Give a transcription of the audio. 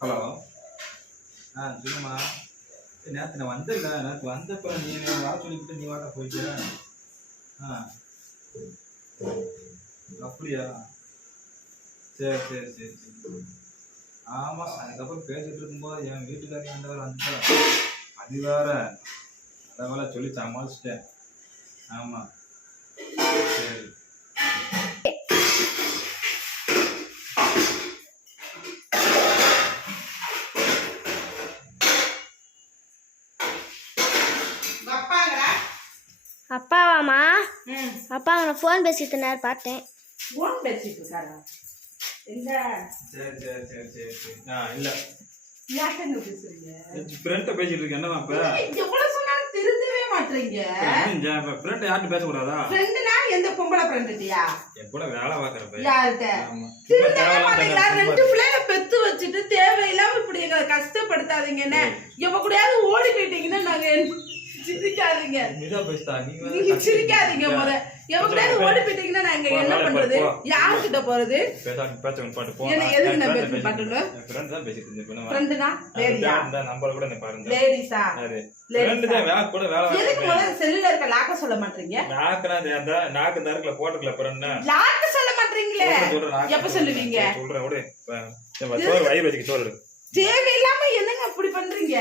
Hello. ஆ சொல்லுமா நேற்று நான் வந்தல நேற்று வந்தப்ப நீ என்னை வர சொல்லிவிட்டு நீ வாட்ட போயிட்ட. ஆ. அப்படியா? சரி சரி சரி சரி. ஆமாம் அதுக்கப்புறம் பேசிட்டு இருக்கும்போது என் வீட்டுக்காரி வந்தவர் வந்துட்டா அது வேற. நல்ல வேலை சொல்லி சமாளிச்சிட்டேன். ஆமாம் சரி. அப்பாவாம்மா? ம். அப்பா நான் ஃபோன் பேசிட்டு இருந்தார் பார்த்தேன். ஃபோன் பேசிட்டு இருக்காரா? எங்க சரி சரி சரி சரி சரி. ஆ இல்லை. யார்கிட்ட பேசுறீங்க? ஃப்ரெண்ட்டை பேசிட்டு இருக்கேன். என்னவா இப்போ? எவ்வளவு சொன்னாலும் திருந்தவே மாட்டீங்க ஃப்ரெண்ட் யார்கிட்ட பேசக்கூடாதா? ஃப்ரெண்டுனா எந்த பொம்பளை ஃப்ரெண்டுட்டியா யார்கிட்ட? திருந்தவே மாட்டீங்களா ரெண்டு பிள்ளைய பெத்து வச்சுட்டு தேவையில்லாம இப்படி எங்களை கஷ்டப்படுத்தாதீங்கன்னு எப்ப கூடயாவது ஓடி போயிட்டீங்கன்னா நாங்க சிரிக்காதீங்க. பேசுதா நீங்க சிரிக்காதீங்க முத எப்ப கூடயாவது ஓடி போயிட்டீங்கன்னா நாங்க என்ன பண்றது. யார்கிட்ட போறது? பேசாம பேச்ச ஒன்று பாட்டு போ. என்ன, எதுக்கு நான் பேச்சு பாட்டுல? ஃப்ரெண்ட் தான் பேசிட்டு இருந்தேன் இப்ப நான் ஃப்ரெண்டுனா லேடியா இந்த நம்பர் கூட பாருங்க. லேடிஸா யாரு? Ladies ஃப்ரெண்ட் தான் வேலை கூட வேலை எதுக்கு பார்க்குறேன் முதல்ல செல்லுல இருக்க லாக்க சொல்ல மாட்டீங்க? அந்த நாக்கு இந்த இருக்குல போட்டுக்கல லாக்க சொல்ல மாட்டீங்களே? எப்ப சொல்லுவீங்க? சொல்றேன் விடு இப்ப, சரி, சோறு வயிறு வச்சுக்க சோறு தேவையில்லாம என்னங்க இப்படி பண்றீங்க?